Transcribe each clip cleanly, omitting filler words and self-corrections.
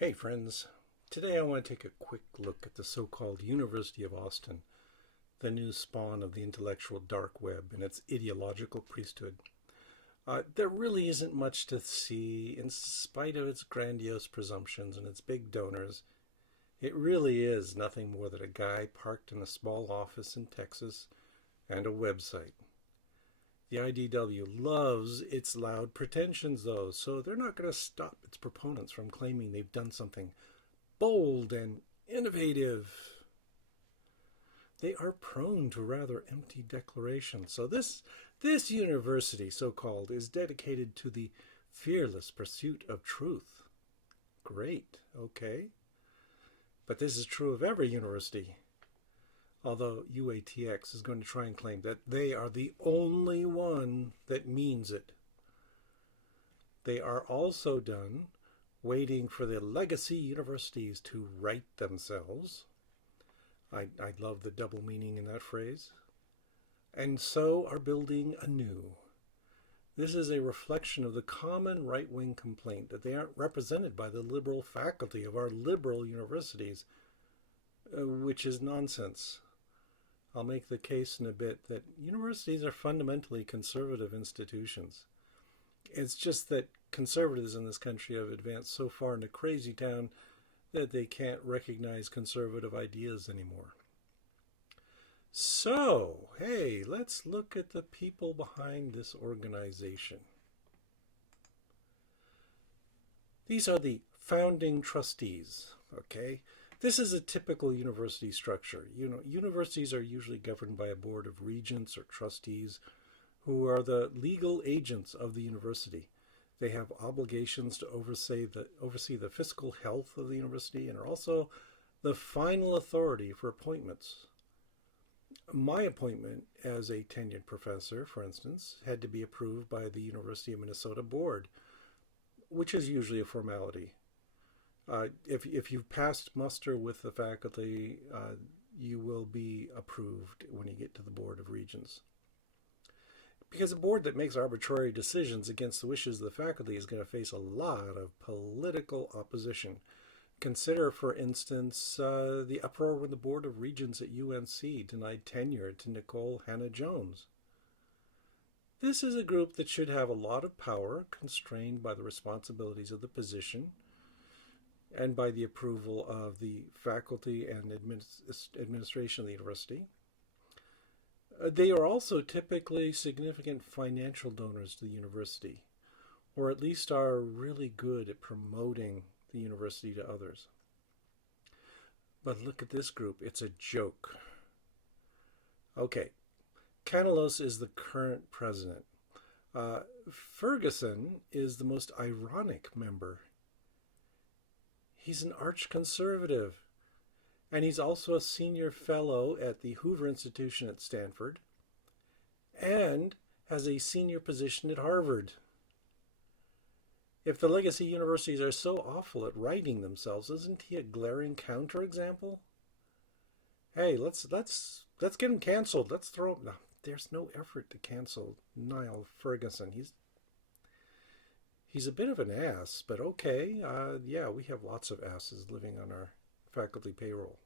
Hey friends, today I want to take a quick look at the so-called University of Austin, the new spawn of the intellectual dark web and its ideological priesthood. There really isn't much to see in spite of its grandiose presumptions and its big donors. It really is nothing more than a guy parked in a small office in Texas and a website. The IDW loves its loud pretensions, though, so they're not going to stop its proponents from claiming they've done something bold and innovative. They are prone to rather empty declarations. So this university, so-called, is dedicated to the fearless pursuit of truth. Great, okay. But this is true of every university. Although UATX is going to try and claim that they are the only one that means it. They are also done waiting for the legacy universities to right themselves. I love the double meaning in that phrase. And so are building anew. This is a reflection of the common right-wing complaint that they aren't represented by the liberal faculty of our liberal universities, which is nonsense. I'll make the case in a bit that universities are fundamentally conservative institutions. It's just that conservatives in this country have advanced so far into crazy town that they can't recognize conservative ideas anymore. So, hey, let's look at the people behind this organization. These are the founding trustees, okay? This is a typical university structure. Universities are usually governed by a board of regents or trustees who are the legal agents of the university. They have obligations to oversee the fiscal health of the university and are also the final authority for appointments. My appointment as a tenured professor, for instance, had to be approved by the University of Minnesota board, which is usually a formality. If you've passed muster with the faculty, you will be approved when you get to the Board of Regents. Because a board that makes arbitrary decisions against the wishes of the faculty is going to face a lot of political opposition. Consider, for instance, the uproar when the Board of Regents at UNC denied tenure to Nicole Hannah-Jones. This is a group that should have a lot of power, constrained by the responsibilities of the position, and by the approval of the faculty and administration of the university. They are also typically significant financial donors to the university, or at least are really good at promoting the university to others. But look at this group. It's a joke. Okay, Canalos is the current president. Ferguson is the most ironic member. He's an arch-conservative, and he's also a senior fellow at the Hoover Institution at Stanford, and has a senior position at Harvard. If the legacy universities are so awful at writing themselves, isn't he a glaring counterexample? Hey, let's get him canceled. Let's throw him. No, there's no effort to cancel Niall Ferguson. He's a bit of an ass, but okay. Yeah, we have lots of asses living on our faculty payroll.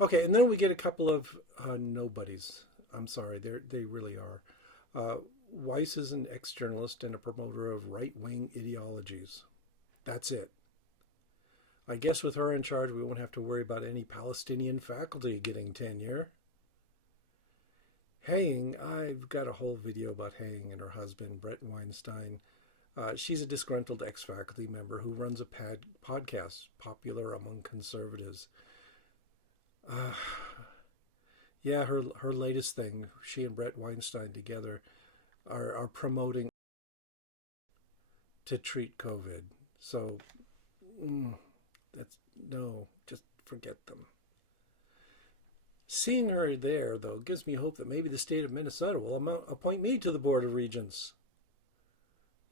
Okay, and then we get a couple of nobodies. I'm sorry, they really are. Weiss is an ex-journalist and a promoter of right-wing ideologies. That's it. I guess with her in charge, we won't have to worry about any Palestinian faculty getting tenure. Haying, I've got a whole video about Haying and her husband, Brett Weinstein. She's a disgruntled ex-faculty member who runs a podcast popular among conservatives. Yeah, her latest thing, she and Brett Weinstein together are promoting to treat COVID. So, just forget them. Seeing her there, though, gives me hope that maybe the state of Minnesota will appoint me to the Board of Regents.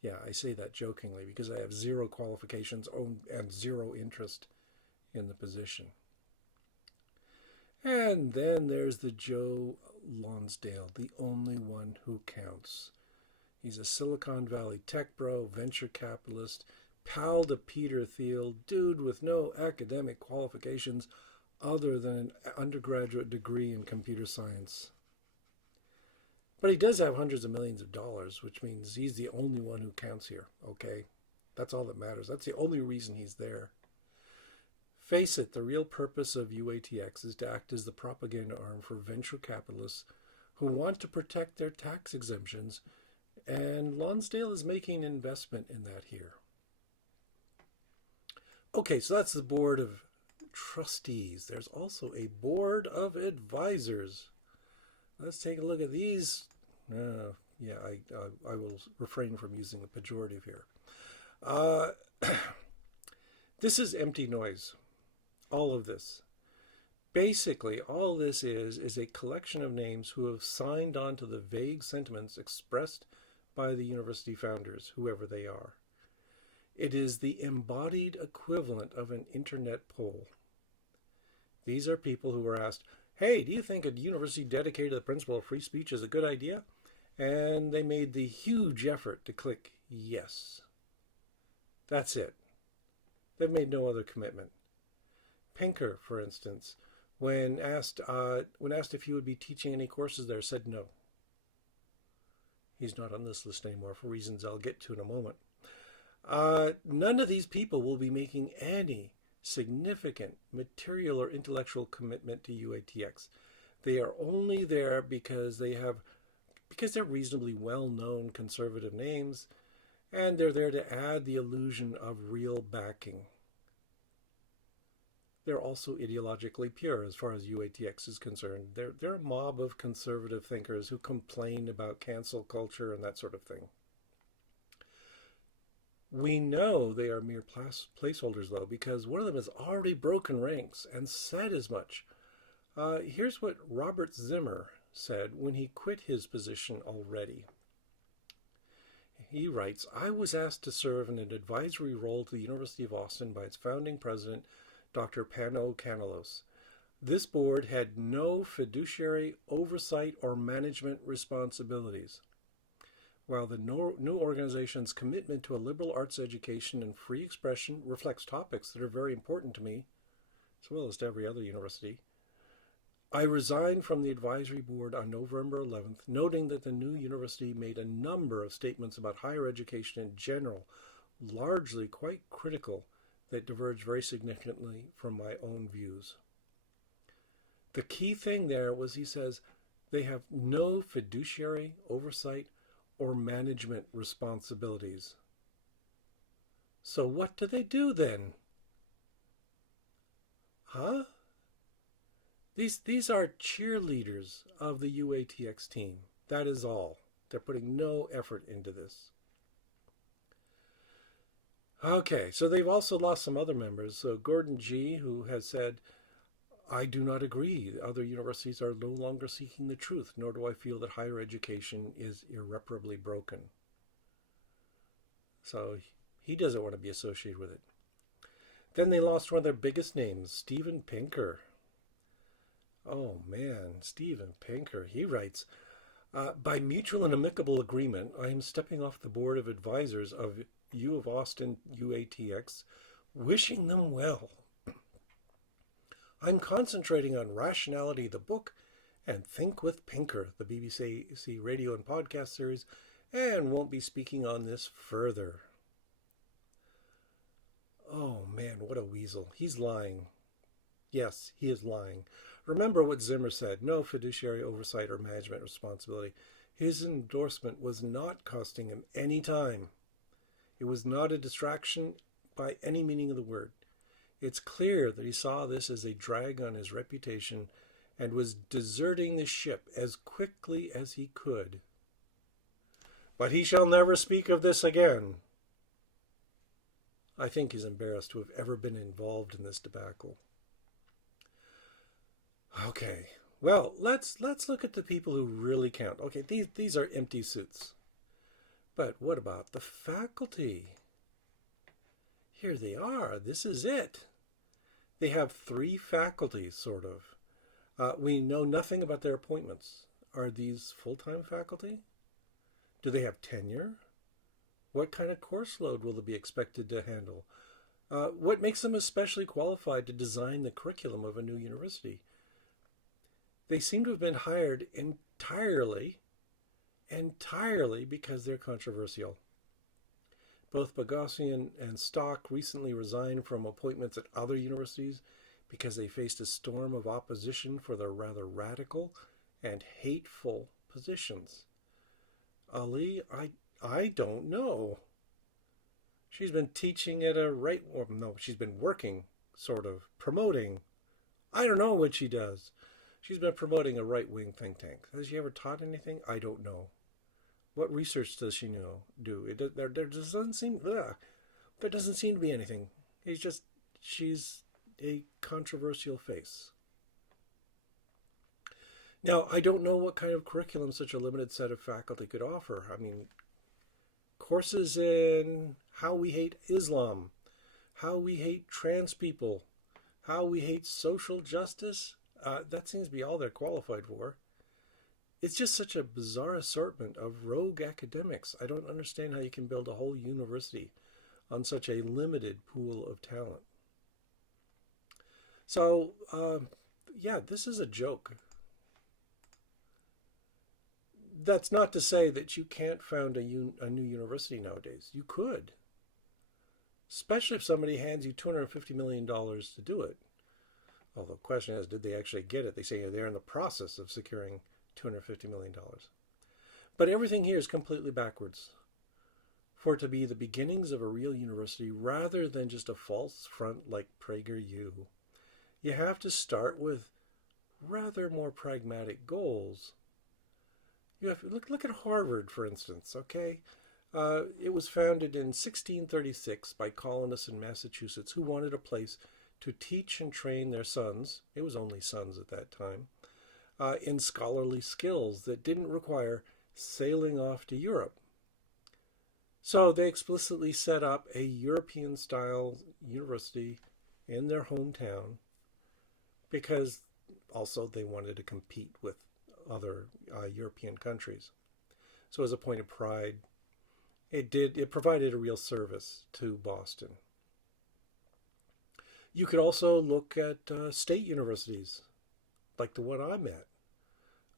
Yeah, I say that jokingly because I have zero qualifications and zero interest in the position. And then there's the Joe Lonsdale, the only one who counts. He's a Silicon Valley tech bro, venture capitalist, pal to Peter Thiel, dude with no academic qualifications other than an undergraduate degree in computer science. But he does have hundreds of millions of dollars, which means he's the only one who counts here, okay? That's all that matters. That's the only reason he's there. Face it, the real purpose of UATX is to act as the propaganda arm for venture capitalists who want to protect their tax exemptions, and Lonsdale is making an investment in that here. Okay, so that's the board of trustees. There's also a board of advisors. Let's take a look at these. I will refrain from using the pejorative here. This is empty noise. All of this. Basically, all this is a collection of names who have signed on to the vague sentiments expressed by the university founders, whoever they are. It is the embodied equivalent of an internet poll. These are people who were asked, hey, do you think a university dedicated to the principle of free speech is a good idea? And they made the huge effort to click yes. That's it. They've made no other commitment. Pinker, for instance, when asked if he would be teaching any courses there, said no. He's not on this list anymore for reasons I'll get to in a moment. None of these people will be making any significant material or intellectual commitment to UATX. They are only there because they're reasonably well-known conservative names, and they're there to add the illusion of real backing. They're also ideologically pure as far as UATX is concerned. They're a mob of conservative thinkers who complain about cancel culture and that sort of thing. We know they are mere placeholders, though, because one of them has already broken ranks and said as much. Here's what Robert Zimmer said when he quit his position already. He writes, I was asked to serve in an advisory role to the University of Austin by its founding president, Dr. Pano Canalos. This board had no fiduciary oversight or management responsibilities. While the new organization's commitment to a liberal arts education and free expression reflects topics that are very important to me, as well as to every other university, I resigned from the advisory board on November 11th, noting that the new university made a number of statements about higher education in general, largely quite critical, that diverged very significantly from my own views. The key thing there was, he says, they have no fiduciary oversight or management responsibilities. So what do they do then? Huh? These are cheerleaders of the UATX team. That is all. They're putting no effort into this. Okay, so they've also lost some other members. So Gordon G., who has said, I do not agree. Other universities are no longer seeking the truth, nor do I feel that higher education is irreparably broken. So he doesn't want to be associated with it. Then they lost one of their biggest names, Steven Pinker. Oh man, Steven Pinker. He writes, by mutual and amicable agreement, I am stepping off the board of advisors of U of Austin UATX, wishing them well. I'm concentrating on Rationality, the book, and Think with Pinker, the BBC radio and podcast series, and won't be speaking on this further. Oh man, what a weasel. He's lying. Yes, he is lying. Remember what Zimmer said, no fiduciary oversight or management responsibility. His endorsement was not costing him any time. It was not a distraction by any meaning of the word. It's clear that he saw this as a drag on his reputation and was deserting the ship as quickly as he could. But he shall never speak of this again. I think he's embarrassed to have ever been involved in this debacle. Okay, well, let's look at the people who really count. Okay, these are empty suits. But what about the faculty? Here they are. This is it. They have 3 faculties, sort of. We know nothing about their appointments. Are these full-time faculty? Do they have tenure? What kind of course load will they be expected to handle? What makes them especially qualified to design the curriculum of a new university? They seem to have been hired entirely because they're controversial. Both Bogosian and Stock recently resigned from appointments at other universities because they faced a storm of opposition for their rather radical and hateful positions. Ali, I don't know. She's been teaching at a right, or no, she's been working, sort of, promoting. I don't know what she does. She's been promoting a right-wing think tank. Has she ever taught anything? I don't know. What research does she do? There doesn't seem to be anything. She's a controversial face. Now, I don't know what kind of curriculum such a limited set of faculty could offer. I mean, courses in how we hate Islam, how we hate trans people, how we hate social justice. That seems to be all they're qualified for. It's just such a bizarre assortment of rogue academics. I don't understand how you can build a whole university on such a limited pool of talent. So, yeah, this is a joke. That's not to say that you can't found a new university nowadays. You could. Especially if somebody hands you $250 million to do it. Although the question is, did they actually get it? They say they're in the process of securing $250 million. But everything here is completely backwards. For it to be the beginnings of a real university rather than just a false front like PragerU, you have to start with rather more pragmatic goals. You have look at Harvard, for instance, okay? It was founded in 1636 by colonists in Massachusetts who wanted a place to teach and train their sons, it was only sons at that time, in scholarly skills that didn't require sailing off to Europe. So they explicitly set up a European-style university in their hometown because also they wanted to compete with other European countries. So as a point of pride, it provided a real service to Boston. You could also look at state universities, like the one I'm at.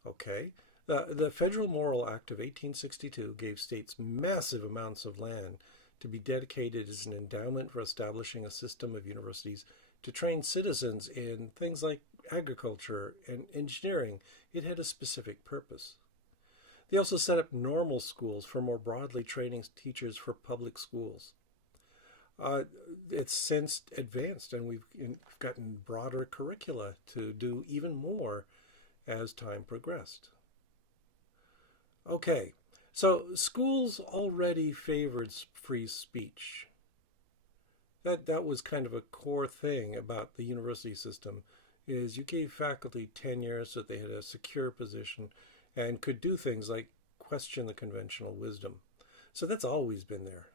Okay, the Federal Morrill Act of 1862 gave states massive amounts of land to be dedicated as an endowment for establishing a system of universities to train citizens in things like agriculture and engineering. It had a specific purpose. They also set up normal schools for more broadly training teachers for public schools. It's since advanced, and we've gotten broader curricula to do even more as time progressed. Okay, so schools already favored free speech. That was kind of a core thing about the university system, is you gave faculty tenure so that they had a secure position and could do things like question the conventional wisdom. So that's always been there.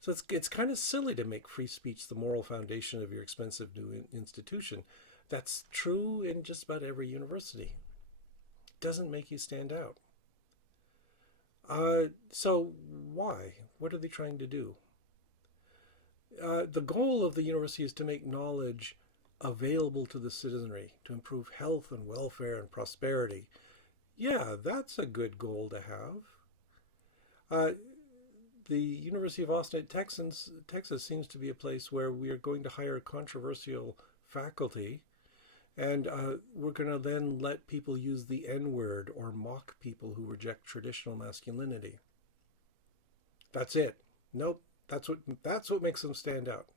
So it's kind of silly to make free speech the moral foundation of your expensive new institution. That's true in just about every university. It doesn't make you stand out. So why? What are they trying to do? The goal of the university is to make knowledge available to the citizenry, to improve health and welfare and prosperity. Yeah, that's a good goal to have. The University of Austin, Texas seems to be a place where we are going to hire controversial faculty, and we're going to then let people use the N-word or mock people who reject traditional masculinity. That's it. Nope. That's what makes them stand out.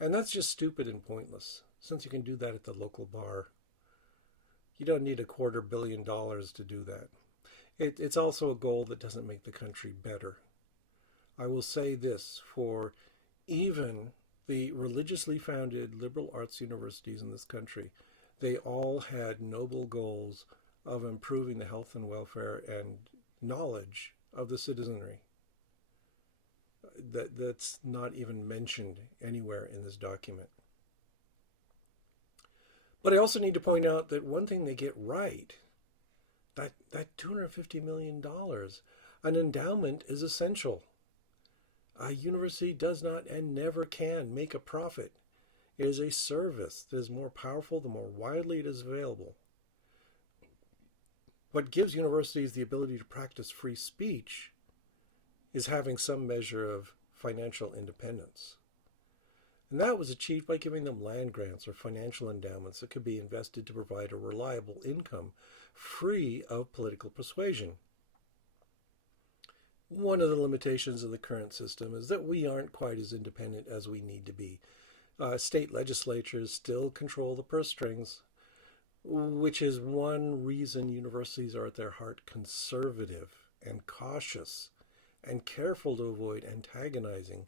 And that's just stupid and pointless, since you can do that at the local bar. You don't need $250 million to do that. It's also a goal that doesn't make the country better. I will say this, for even the religiously founded liberal arts universities in this country, they all had noble goals of improving the health and welfare and knowledge of the citizenry. That's not even mentioned anywhere in this document. But I also need to point out that one thing they get right, that $250 million, an endowment is essential. A university does not and never can make a profit. It is a service that is more powerful the more widely it is available. What gives universities the ability to practice free speech is having some measure of financial independence. And that was achieved by giving them land grants or financial endowments that could be invested to provide a reliable income free of political persuasion. One of the limitations of the current system is that we aren't quite as independent as we need to be. State legislatures still control the purse strings, which is one reason universities are at their heart conservative and cautious and careful to avoid antagonizing,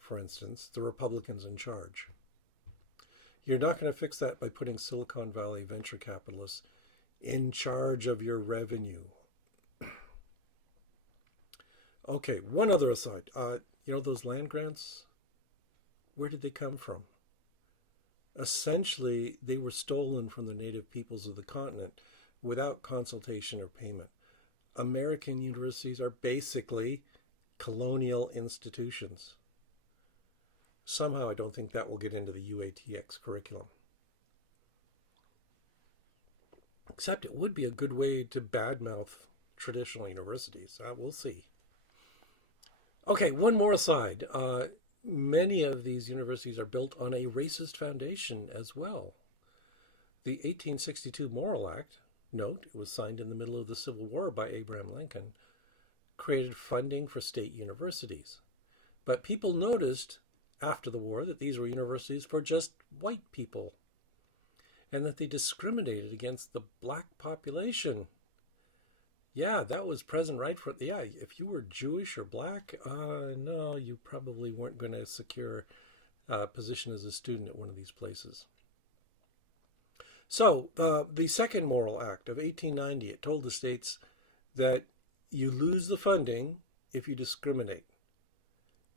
for instance, the Republicans in charge. You're not going to fix that by putting Silicon Valley venture capitalists in charge of your revenue. Okay, one other aside. Those land grants, where did they come from? Essentially, they were stolen from the native peoples of the continent without consultation or payment. American universities are basically colonial institutions. Somehow I don't think that will get into the UATX curriculum. Except it would be a good way to badmouth traditional universities. We'll see. Okay, one more aside. Many of these universities are built on a racist foundation as well. The 1862 Morrill Act, note, it was signed in the middle of the Civil War by Abraham Lincoln, created funding for state universities. But people noticed after the war that these were universities for just white people and that they discriminated against the black population. Yeah, that was present right for, if you were Jewish or black, no, you probably weren't going to secure a position as a student at one of these places. So, the second Morrill Act of 1890, it told the states that you lose the funding if you discriminate.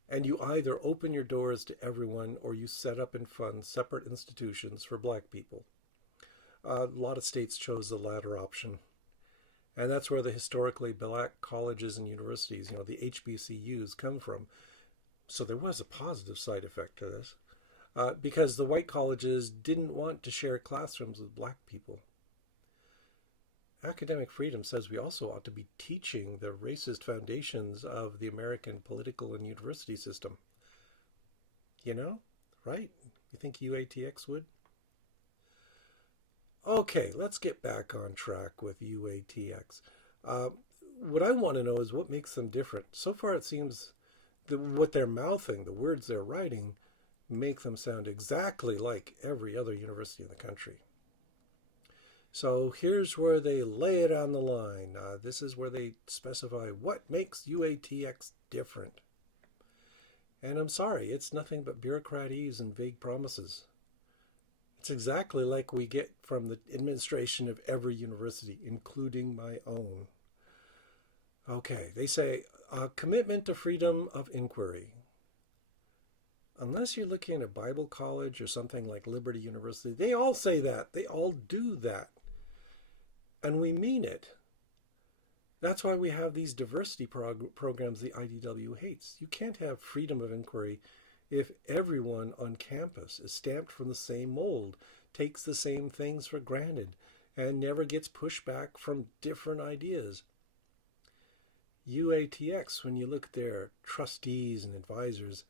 And you either open your doors to everyone or you set up and fund separate institutions for black people. A lot of states chose the latter option. And that's where the historically black colleges and universities, the HBCUs, come from. So there was a positive side effect to this, because the white colleges didn't want to share classrooms with black people. Academic freedom says we also ought to be teaching the racist foundations of the American political and university system. Right? You think UATX would? Okay, let's get back on track with UATX. What I want to know is what makes them different. So far it seems that what they're mouthing, the words they're writing, make them sound exactly like every other university in the country. So here's where they lay it on the line. This is where they specify what makes UATX different. And I'm sorry, it's nothing but bureaucratese and vague promises. It's exactly like we get from the administration of every university, including my own. Okay, they say a commitment to freedom of inquiry. Unless you're looking at a Bible college or something like Liberty University, they all say that. They all do that. And we mean it. That's why we have these diversity programs the IDW hates. You can't have freedom of inquiry if everyone on campus is stamped from the same mold, takes the same things for granted, and never gets pushback from different ideas. UATX, when you look at their trustees and advisors,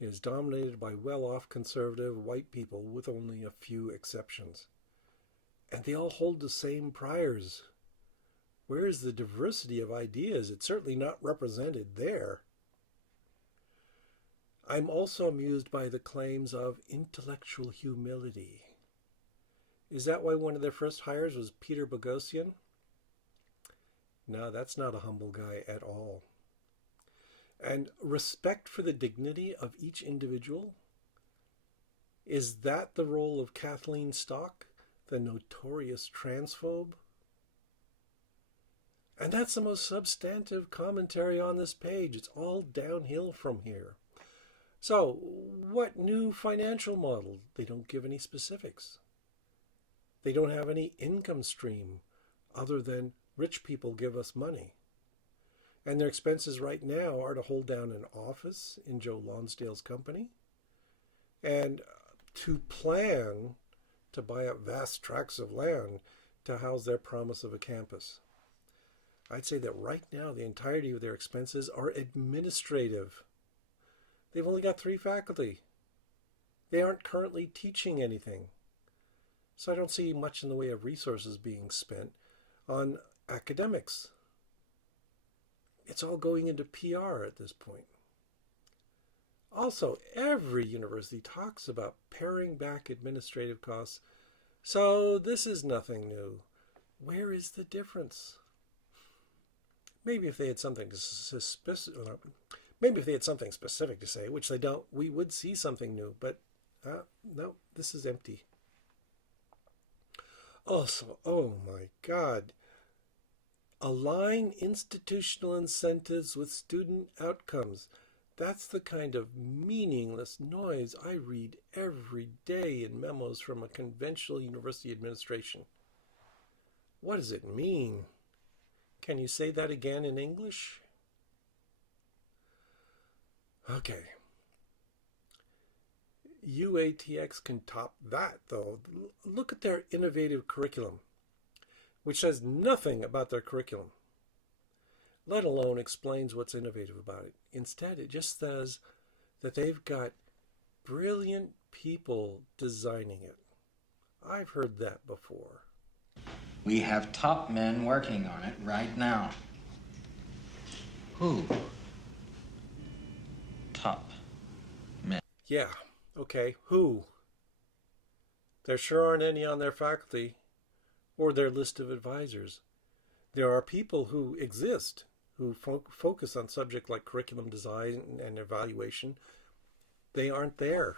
is dominated by well-off conservative white people with only a few exceptions. And they all hold the same priors. Where is the diversity of ideas? It's certainly not represented there. I'm also amused by the claims of intellectual humility. Is that why one of their first hires was Peter Boghossian? No, that's not a humble guy at all. And respect for the dignity of each individual? Is that the role of Kathleen Stock, the notorious transphobe? And that's the most substantive commentary on this page. It's all downhill from here. So, what new financial model? They don't give any specifics. They don't have any income stream other than rich people give us money. And their expenses right now are to hold down an office in Joe Lonsdale's company and to plan to buy up vast tracts of land to house their promise of a campus. I'd say that right now the entirety of their expenses are administrative. They've only got 3 faculty. They aren't currently teaching anything. So I don't see much in the way of resources being spent on academics. It's all going into PR at this point. Also, every university talks about paring back administrative costs, so this is nothing new. Where is the difference? Maybe if they had something specific to say, which they don't, we would see something new, but no, this is empty. Also, oh my God, align institutional incentives with student outcomes. That's the kind of meaningless noise I read every day in memos from a conventional university administration. What does it mean? Can you say that again in English? Okay. UATX can top that, though. Look at their innovative curriculum, which says nothing about their curriculum, let alone explains what's innovative about it. Instead, it just says that they've got brilliant people designing it. I've heard that before. We have top men working on it right now. Who? Top men. Yeah, okay, who? There sure aren't any on their faculty or their list of advisors. There are people who exist, who focus on subjects like curriculum design and evaluation. They aren't there.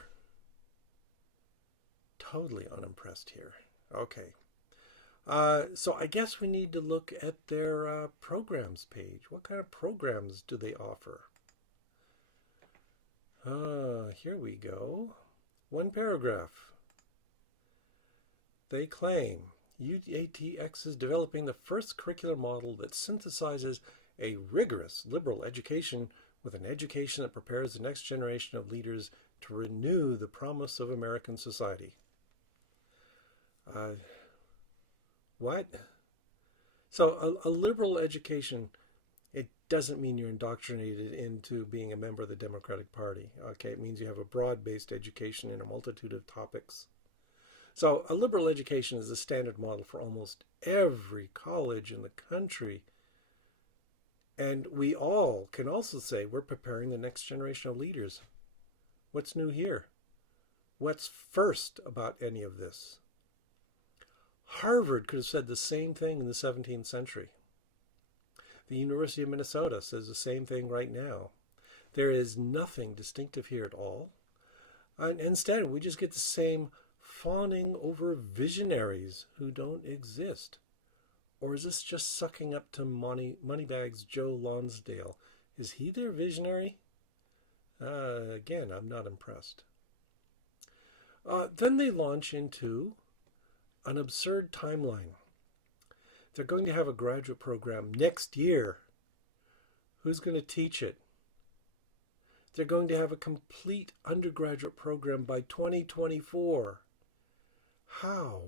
Totally unimpressed here. Okay. So I guess we need to look at their programs page. What kind of programs do they offer? Here we go. One paragraph. They claim UATX is developing the first curricular model that synthesizes a rigorous liberal education with an education that prepares the next generation of leaders to renew the promise of American society. What? So a liberal education, it doesn't mean you're indoctrinated into being a member of the Democratic Party. Okay, it means you have a broad-based education in a multitude of topics. So a liberal education is the standard model for almost every college in the country. And we all can also say we're preparing the next generation of leaders. What's new here? What's first about any of this? Harvard could have said the same thing in the 17th century. The University of Minnesota says the same thing right now. There is nothing distinctive here at all. And instead, we just get the same fawning over visionaries who don't exist. Or is this just sucking up to Moneybags Joe Lonsdale? Is he their visionary? Again, I'm not impressed. Then they launch into an absurd timeline. They're going to have a graduate program next year. Who's going to teach it? They're going to have a complete undergraduate program by 2024. How?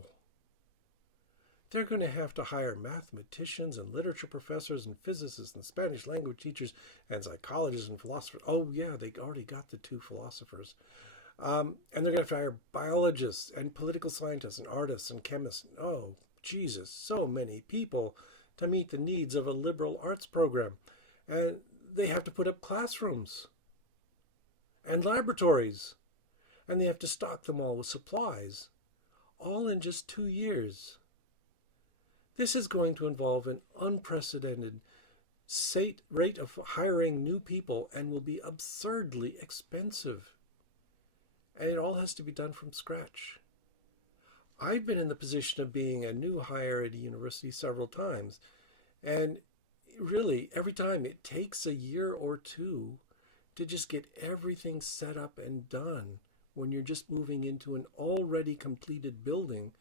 They're going to have to hire mathematicians and literature professors and physicists and Spanish language teachers and psychologists and philosophers. Oh yeah, they already got the 2 philosophers. And they're going to have to hire biologists and political scientists and artists and chemists. Oh, Jesus, so many people to meet the needs of a liberal arts program. And they have to put up classrooms and laboratories. And they have to stock them all with supplies, all in just 2 years. This is going to involve an unprecedented rate of hiring new people and will be absurdly expensive. And it all has to be done from scratch. I've been in the position of being a new hire at a university several times. And really, every time it takes a year or 2 to just get everything set up and done when you're just moving into an already completed building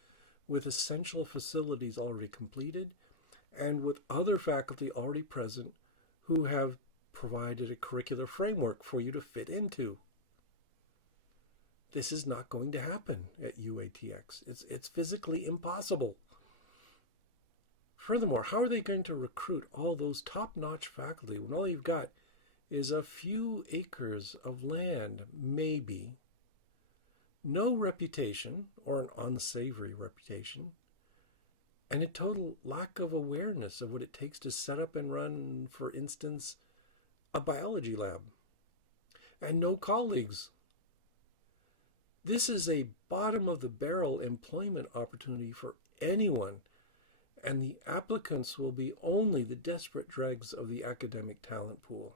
with essential facilities already completed and with other faculty already present who have provided a curricular framework for you to fit into. This is not going to happen at UATX. It's physically impossible. Furthermore, how are they going to recruit all those top-notch faculty when all you've got is a few acres of land, maybe, no reputation or an unsavory reputation, and a total lack of awareness of what it takes to set up and run, for instance, a biology lab, and no colleagues? This is a bottom-of-the-barrel employment opportunity for anyone, and the applicants will be only the desperate dregs of the academic talent pool.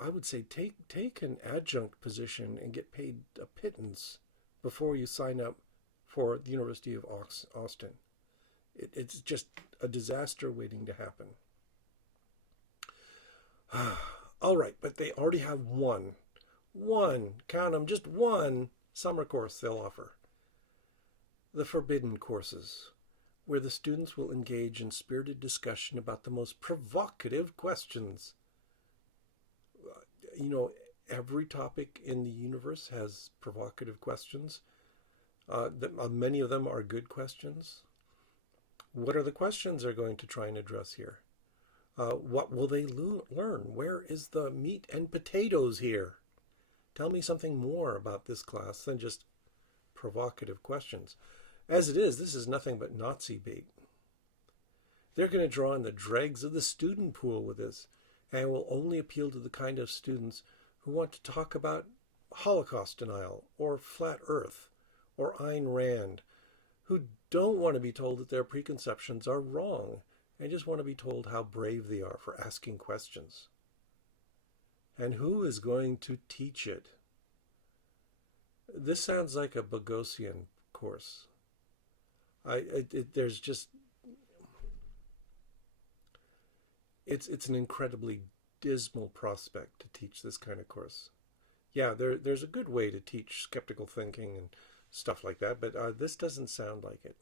I would say take an adjunct position and get paid a pittance before you sign up for the University of Austin. It's just a disaster waiting to happen. All right, but they already have one, count them, just one summer course they'll offer. The forbidden courses, where the students will engage in spirited discussion about the most provocative questions. Every topic in the universe has provocative questions. Many of them are good questions. What are the questions they're going to try and address here? What will they learn? Where is the meat and potatoes here? Tell me something more about this class than just provocative questions. As it is, this is nothing but Nazi bait. They're going to draw in the dregs of the student pool with this, and will only appeal to the kind of students who want to talk about Holocaust denial or flat Earth or Ayn Rand, who don't want to be told that their preconceptions are wrong and just want to be told how brave they are for asking questions. And who is going to teach it? This sounds like a Bogosian course. There's just... It's an incredibly dismal prospect to teach this kind of course. Yeah, there's a good way to teach skeptical thinking and stuff like that, but this doesn't sound like it.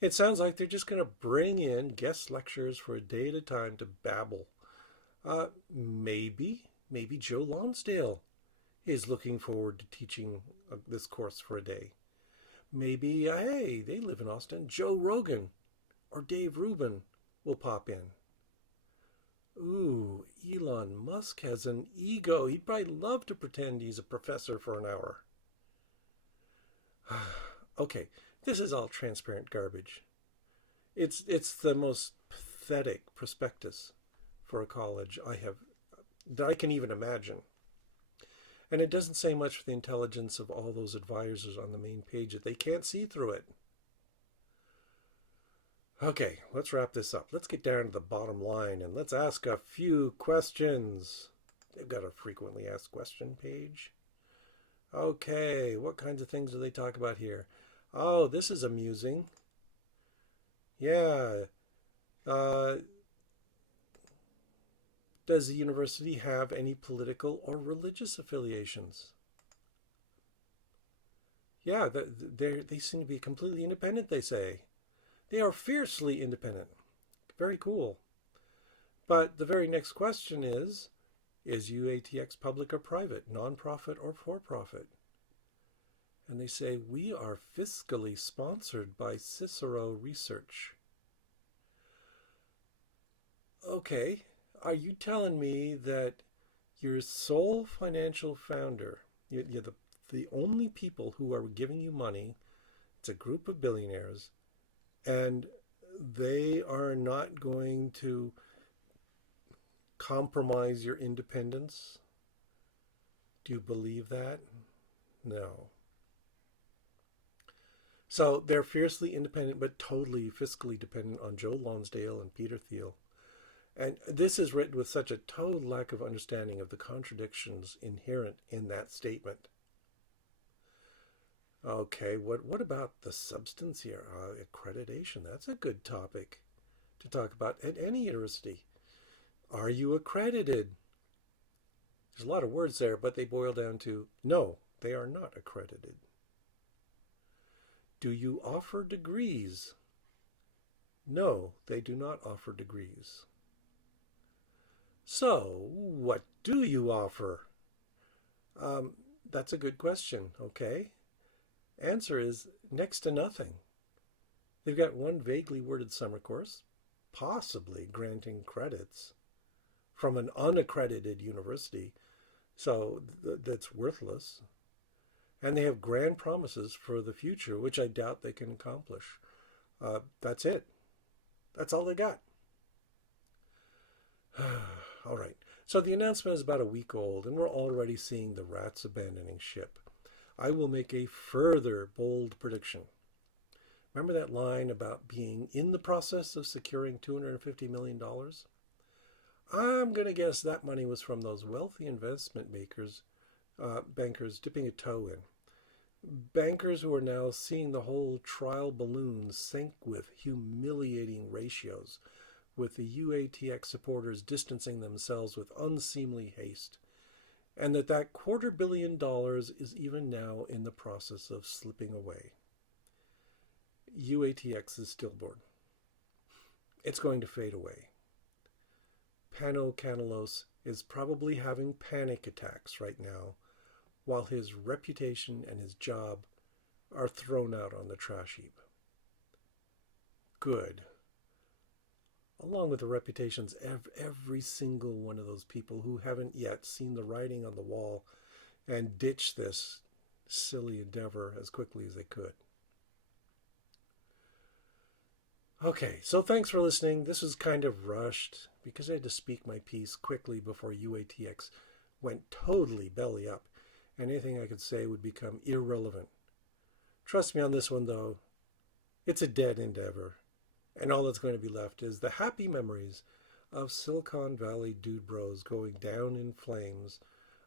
It sounds like they're just going to bring in guest lecturers for a day at a time to babble. Maybe Joe Lonsdale is looking forward to teaching this course for a day. Maybe, hey, they live in Austin, Joe Rogan or Dave Rubin will pop in. Ooh, Elon Musk has an ego. He'd probably love to pretend he's a professor for an hour. Okay, this is all transparent garbage. It's the most pathetic prospectus for a college that I can even imagine. And it doesn't say much for the intelligence of all those advisors on the main page that they can't see through it. Okay, let's wrap this up. Let's get down to the bottom line and let's ask a few questions. They've got a frequently asked question page. Okay, what kinds of things do they talk about here? Oh, this is amusing. Yeah. Does the university have any political or religious affiliations? Yeah, they seem to be completely independent, they say. They are fiercely independent. Very cool. But the very next question is UATX public or private, nonprofit or for-profit? And they say, we are fiscally sponsored by Cicero Research. Okay, are you telling me that your sole financial founder, you're the only people who are giving you money, it's a group of billionaires, and they are not going to compromise your independence? Do you believe that? No. So they're fiercely independent, but totally fiscally dependent on Joe Lonsdale and Peter Thiel. And this is written with such a total lack of understanding of the contradictions inherent in that statement. Okay, what about the substance here? Accreditation, that's a good topic to talk about at any university. Are you accredited? There's a lot of words there, but they boil down to, no, they are not accredited. Do you offer degrees? No, they do not offer degrees. So, what do you offer? That's a good question. Okay. Answer is next to nothing. They've got one vaguely worded summer course, possibly granting credits from an unaccredited university, so that's worthless. And they have grand promises for the future, which I doubt they can accomplish. That's it. That's all they got. All right. So the announcement is about a week old, and we're already seeing the rats abandoning ship. I will make a further bold prediction. Remember that line about being in the process of securing $250 million? I'm going to guess that money was from those wealthy investment bankers dipping a toe in. Bankers who are now seeing the whole trial balloon sink with humiliating ratios, with the UATX supporters distancing themselves with unseemly haste, and that $250 million is even now in the process of slipping away. UATX is stillborn. It's going to fade away. Pano Canalos is probably having panic attacks right now, while his reputation and his job are thrown out on the trash heap. Good. Along with the reputations of every single one of those people who haven't yet seen the writing on the wall and ditched this silly endeavor as quickly as they could. Okay, so thanks for listening. This was kind of rushed because I had to speak my piece quickly before UATX went totally belly up, and anything I could say would become irrelevant. Trust me on this one, though. It's a dead endeavor, and all that's going to be left is the happy memories of Silicon Valley dude bros going down in flames,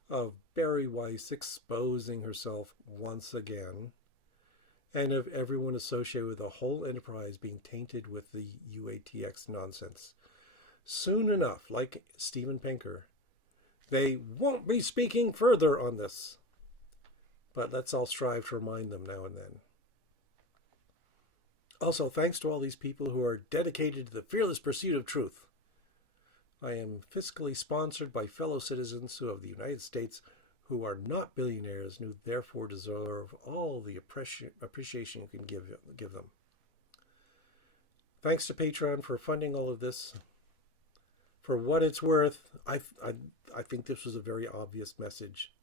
of Barry Weiss exposing herself once again, and of everyone associated with the whole enterprise being tainted with the UATX nonsense. Soon enough, like Steven Pinker, they won't be speaking further on this. But let's all strive to remind them now and then. Also, thanks to all these people who are dedicated to the fearless pursuit of truth. I am fiscally sponsored by fellow citizens of the United States who are not billionaires and who therefore deserve all the appreciation you can give them. Thanks to Patreon for funding all of this. For what it's worth, I think this was a very obvious message.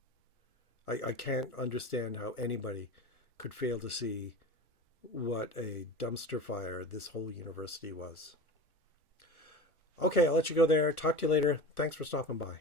I can't understand how anybody could fail to see what a dumpster fire this whole university was. Okay, I'll let you go there. Talk to you later. Thanks for stopping by.